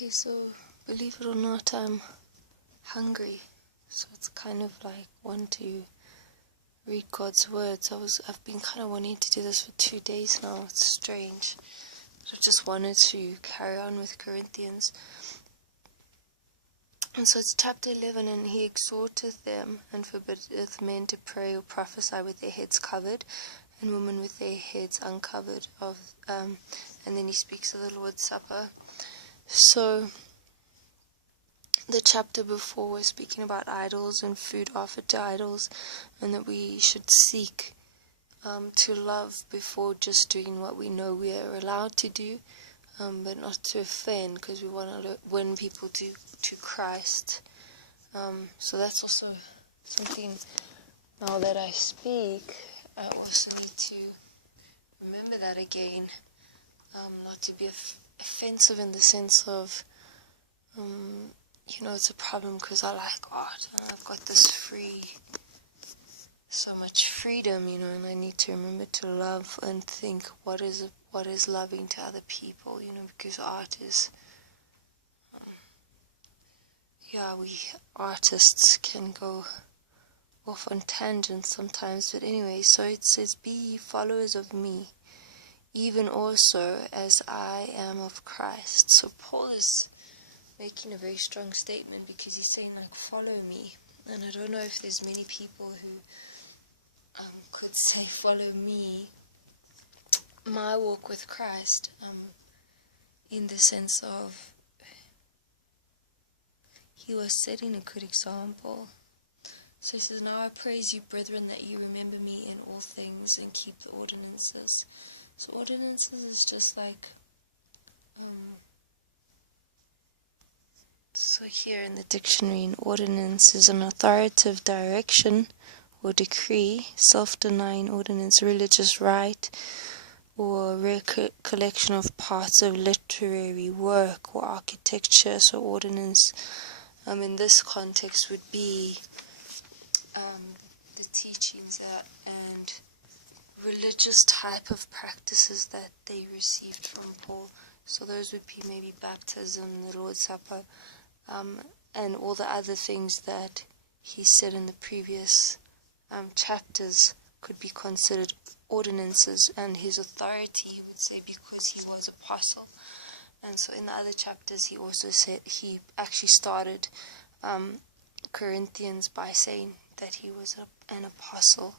Okay, so believe it or not, I'm hungry. So it's kind of like want to read God's words. I've been kind of wanting to do this for 2 days now. It's strange. But I just wanted to carry on with Corinthians. And so it's chapter 11, and he exhorteth them and forbiddeth men to pray or prophesy with their heads covered, and women with their heads uncovered. And then he speaks of the Lord's Supper. So the chapter before was speaking about idols and food offered to idols, and that we should seek to love before just doing what we know we are allowed to do, but not to offend, because we want to win people to Christ. So that's also something, now that I speak, I also need to remember that again, not to be offensive in the sense of, it's a problem because I like art and I've got this so much freedom, and I need to remember to love and think what is loving to other people, because art is, we artists can go off on tangents sometimes, but anyway, so it says, be ye followers of me, even also as I am of Christ. So Paul is making a very strong statement, because he's saying, like, follow me. And I don't know if there's many people who could say, follow me, my walk with Christ, in the sense of he was setting a good example. So he says, now I praise you, brethren, that you remember me in all things and keep the ordinances. So ordinances is just like, so here in the dictionary, an ordinance is an authoritative direction or decree, self-denying ordinance, religious rite, or recollection of parts of literary work or architecture. So ordinance, in this context, would be the teachings and religious type of practices that they received from Paul. So those would be maybe baptism, the Lord's Supper, and all the other things that he said in the previous chapters could be considered ordinances, and his authority, he would say, because he was apostle. And so in the other chapters he also said, he actually started Corinthians by saying that he was an apostle,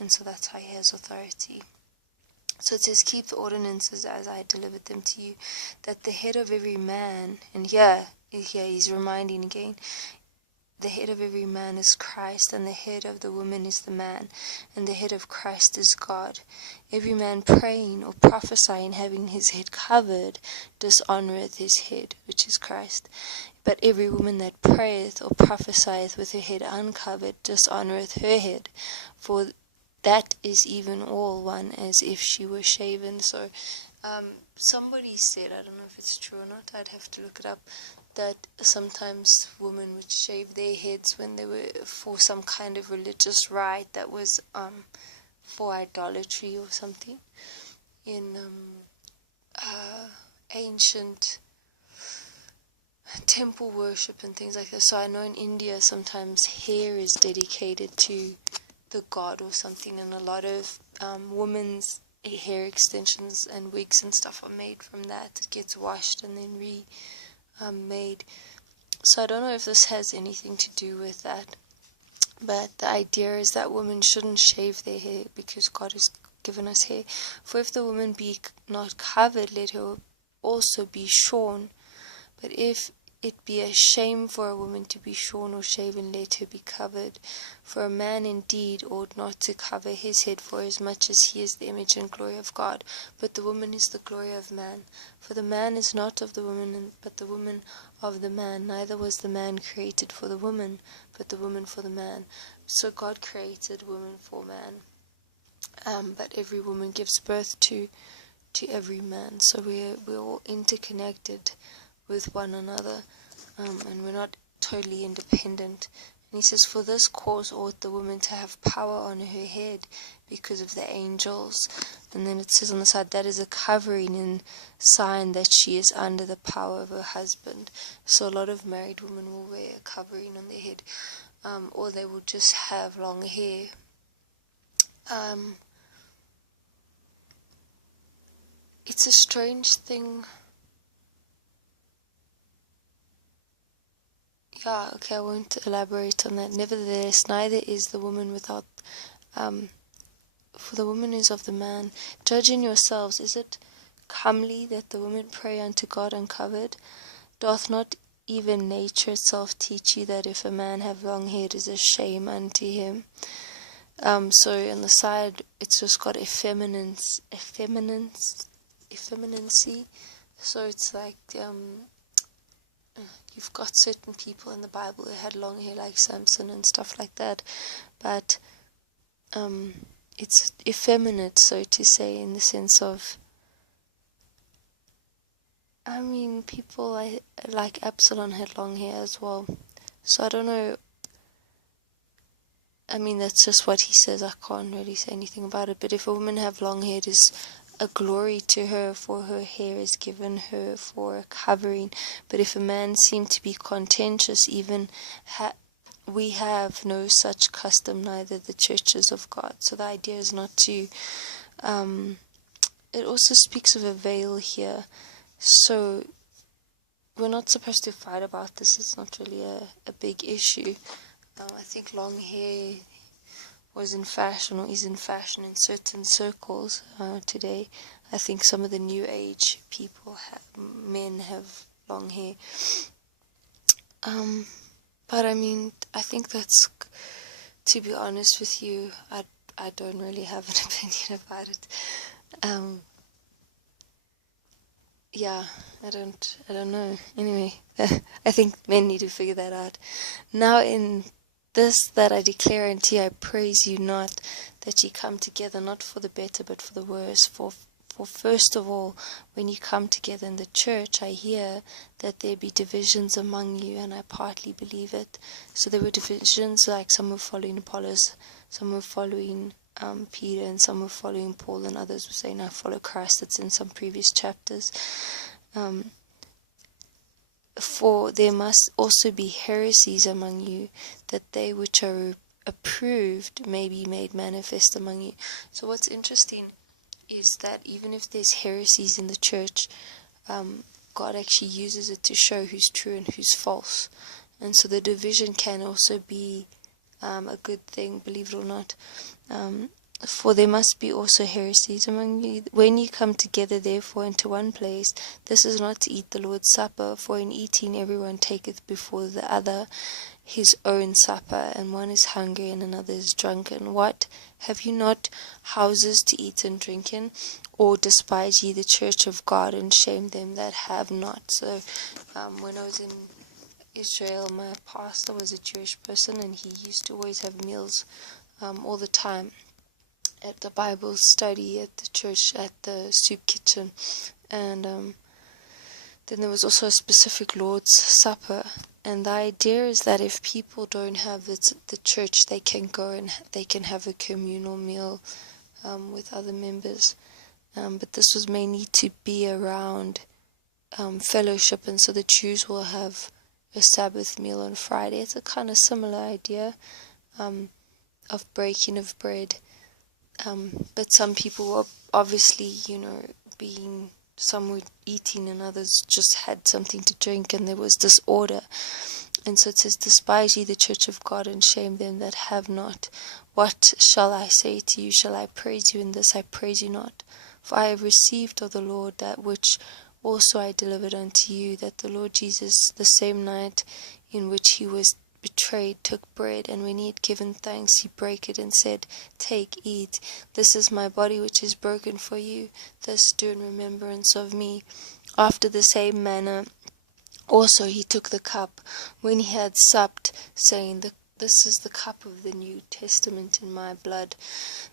and so that's how he has authority. So it says, keep the ordinances as I delivered them to you, that the head of every man, and here he's reminding again, the head of every man is Christ, and the head of the woman is the man, and the head of Christ is God. Every man praying or prophesying, having his head covered, dishonoureth his head, which is Christ. But every woman that prayeth or prophesieth with her head uncovered, dishonoureth her head, for that is even all one as if she were shaven. So somebody said, I don't know if it's true or not, I'd have to look it up, that sometimes women would shave their heads when they were for some kind of religious rite that was for idolatry or something in ancient temple worship and things like that. So I know in India sometimes hair is dedicated to the god or something, and a lot of women's hair extensions and wigs and stuff are made from that. It gets washed and then made. So I don't know if this has anything to do with that, but the idea is that women shouldn't shave their hair because God has given us hair. For if the woman be not covered, let her also be shorn. But if it be a shame for a woman to be shorn or shaven, let her be covered. For a man indeed ought not to cover his head, for as much as he is the image and glory of God, but the woman is the glory of man. For the man is not of the woman, but the woman of the man. Neither was the man created for the woman, but the woman for the man. So God created woman for man, but every woman gives birth to every man. So we're all interconnected with one another, and we're not totally independent. And he says, for this cause ought the woman to have power on her head because of the angels. And then it says on the side, that is a covering and sign that she is under the power of her husband. So a lot of married women will wear a covering on their head, or they will just have long hair. It's a strange thing. Yeah, okay, I won't elaborate on that. Nevertheless, neither is the woman without, for the woman is of the man. Judge in yourselves, is it comely that the woman pray unto God uncovered? Doth not even nature itself teach you that if a man have long hair, it is a shame unto him? So on the side, it's just got effeminacy. So it's like, you've got certain people in the Bible who had long hair like Samson and stuff like that, but it's effeminate, so to say, in the sense of, people like Absalom had long hair as well, so I don't know. That's just what he says. I can't really say anything about it, but if a woman have long hair, it is a glory to her, for her hair is given her for a covering. But if a man seem to be contentious, even we have no such custom, neither the churches of God. So the idea is not to, it also speaks of a veil here, so we're not supposed to fight about this. It's not really a big issue. I think long hair was in fashion, or is in fashion in certain circles today. I think some of the new age people, men have long hair. But I think that's, to be honest with you, I don't really have an opinion about it. Yeah, I don't know. Anyway, I think men need to figure that out. Now in this that I declare unto you, I praise you not, that ye come together, not for the better, but for the worse. For first of all, when you come together in the church, I hear that there be divisions among you, and I partly believe it. So there were divisions, like some were following Apollos, some were following Peter, and some were following Paul, and others were saying, I follow Christ. That's in some previous chapters. For there must also be heresies among you, that they which are approved may be made manifest among you. So what's interesting is that even if there's heresies in the church, God actually uses it to show who's true and who's false. And so the division can also be a good thing, believe it or not. For there must be also heresies among you. When you come together therefore into one place, this is not to eat the Lord's Supper, for in eating everyone taketh before the other his own supper, and one is hungry and another is drunken. What? Have you not houses to eat and drink in? Or despise ye the church of God, and shame them that have not? So when I was in Israel, my pastor was a Jewish person, and he used to always have meals all the time at the Bible study at the church, at the soup kitchen. And then there was also a specific Lord's Supper. And the idea is that if people don't have the church, they can go and they can have a communal meal with other members. But this was mainly to be around fellowship, and so the Jews will have a Sabbath meal on Friday. It's a kind of similar idea of breaking of bread. But some people were obviously, some were eating and others just had something to drink, and there was disorder. And so it says, despise ye the church of God, and shame them that have not. What shall I say to you? Shall I praise you in this? I praise you not. For I have received of the Lord that which also I delivered unto you, that the Lord Jesus, the same night in which he was betrayed, took bread, and when he had given thanks, he brake it and said, Take, eat, this is my body which is broken for you. This do in remembrance of me. After the same manner also he took the cup, when he had supped, saying, This is the cup of the New Testament in my blood.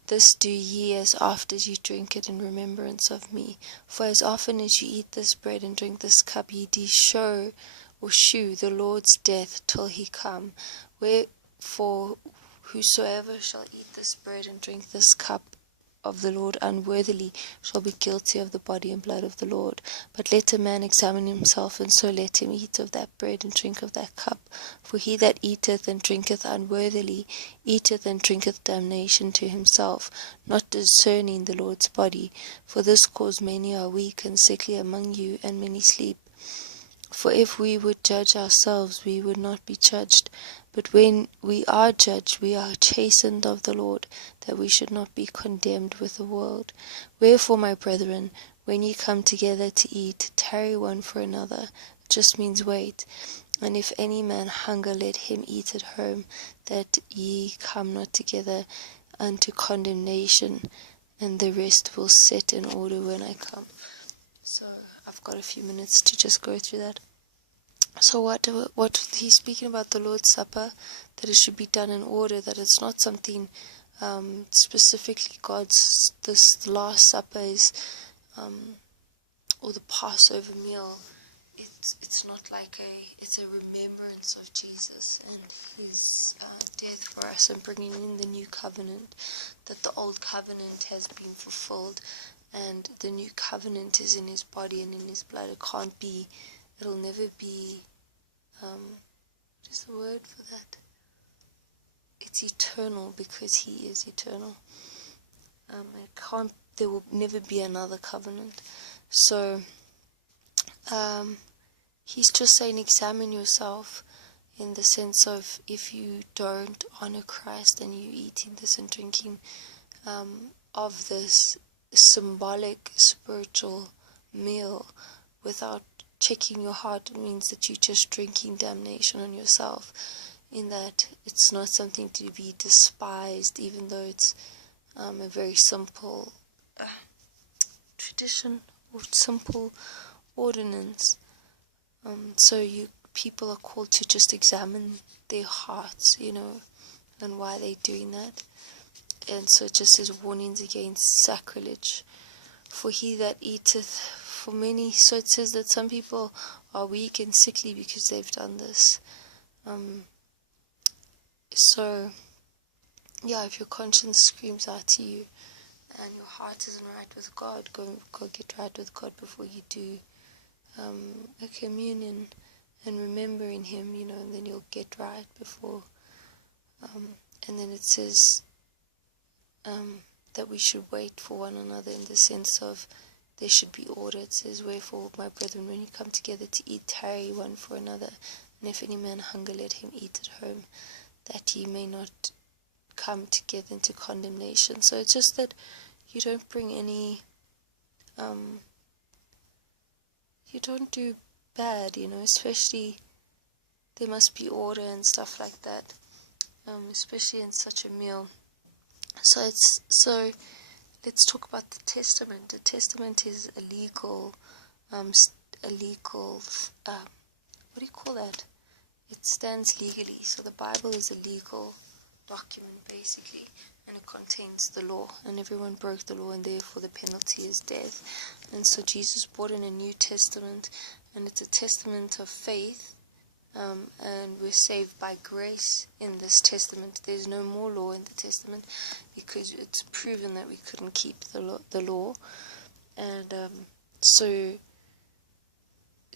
This do ye as oft as ye drink it in remembrance of me. For as often as ye eat this bread and drink this cup, ye do shew the Lord's death till he come. For whosoever shall eat this bread and drink this cup of the Lord unworthily shall be guilty of the body and blood of the Lord. But let a man examine himself, and so let him eat of that bread and drink of that cup. For he that eateth and drinketh unworthily eateth and drinketh damnation to himself, not discerning the Lord's body. For this cause many are weak and sickly among you, and many sleep. For if we would judge ourselves, we would not be judged. But when we are judged, we are chastened of the Lord, that we should not be condemned with the world. Wherefore, my brethren, when ye come together to eat, tarry one for another. It just means wait. And if any man hunger, let him eat at home, that ye come not together unto condemnation, and the rest will set in order when I come. So I've got a few minutes to just go through that. So what he's speaking about the Lord's Supper, that it should be done in order, that it's not something specifically God's, this Last Supper is, or the Passover meal, it's not like it's a remembrance of Jesus and his death for us, and bringing in the new covenant, that the old covenant has been fulfilled and the new covenant is in his body and in his blood. It'll never be, what is the word for that? It's eternal, because he is eternal. There will never be another covenant. So, he's just saying, examine yourself, in the sense of, if you don't honor Christ and you eating this and drinking of this symbolic spiritual meal without checking your heart, it means that you're just drinking damnation on yourself, in that it's not something to be despised, even though it's a very simple tradition or simple ordinance. So people are called to just examine their hearts, and why they're doing that. And so it just as warnings against sacrilege. For he that eateth, for many, so it says that some people are weak and sickly because they've done this. So, yeah, if your conscience screams out to you and your heart isn't right with God, go get right with God before you do a communion, and remembering him, and then you'll get right before. And then it says that we should wait for one another, in the sense of there should be order. It says, wherefore, my brethren, when you come together to eat, tarry one for another. And if any man hunger, let him eat at home, that ye may not come together into condemnation. So it's just that you don't bring any, you don't do bad, especially there must be order and stuff like that, especially in such a meal. So let's talk about the testament. The testament is a legal, what do you call that? It stands legally. So the Bible is a legal document, basically, and it contains the law, and everyone broke the law, and therefore the penalty is death. And so Jesus brought in a New Testament, and it's a testament of faith, and we're saved by grace in this testament. There's no more law in the testament, because it's proven that we couldn't keep the law. And so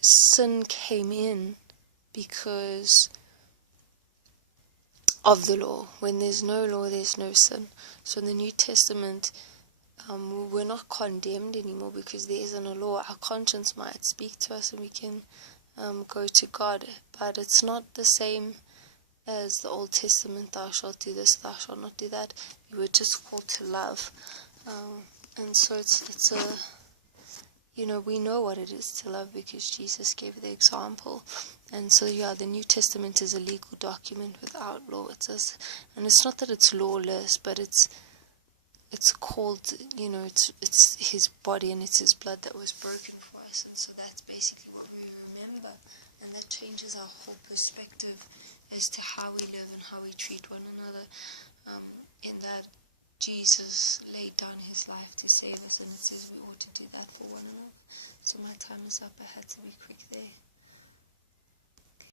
sin came in because of the law. When there's no law, there's no sin. So in the New Testament, we're not condemned anymore, because there isn't a law. Our conscience might speak to us, and we can go to God, but it's not the same as the Old Testament. Thou shalt do this, thou shalt not do that. You were just called to love, and so it's a, we know what it is to love, because Jesus gave the example. And so the New Testament is a legal document without law. It says, and it's not that it's lawless, but it's called, it's his body and it's his blood that was broken for us. And so that's basically what we remember, and that changes our whole perspective as to how we live and how we treat one another, in that Jesus laid down his life to save us, and it says we ought to do that for one another. So my time is up. I had to be quick there.